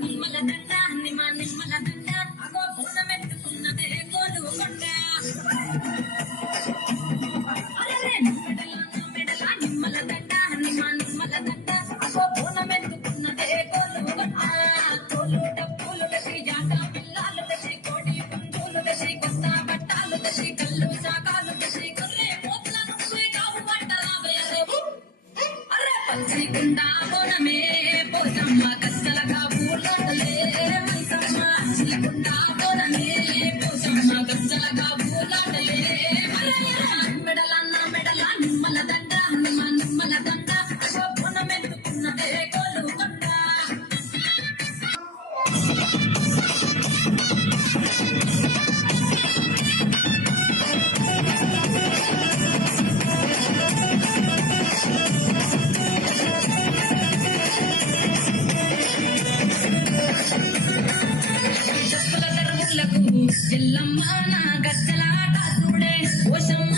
నిమ్మల దండ నిమ్మల దండ అగో పూనమెత్తుకున్నదే కోలుకొండ అరే మెడల నిమ్మల దండ నిమ్మల దండ అగో పూనమెత్తుకున్నదే కోలుకొండ తోలు డప్పులు తెసి జాట పిల్లాలు తెసి కోడి పుంజులు తెసి కొత్త బట్టాలు తెసి కళ్ళు చాకాలు తెసి కొర్రే పోతుల నుండి కావు పట్టరావే అరే పచ్చిగుండా బోనమే పోజమ్మ కచ్చలగా పూలాటలే మైసమ్మ పచ్చిగుండా బోనమే పోజమ్మ కచ్చలగా పూలాటలే మెడల నిమ్మల దండ నిమ్మల దండ బోనమెత్తుకున్నదే కోలుకొండ ఎల్లమ్మ నా గచ్చలాట చూడే ఓషమ్మ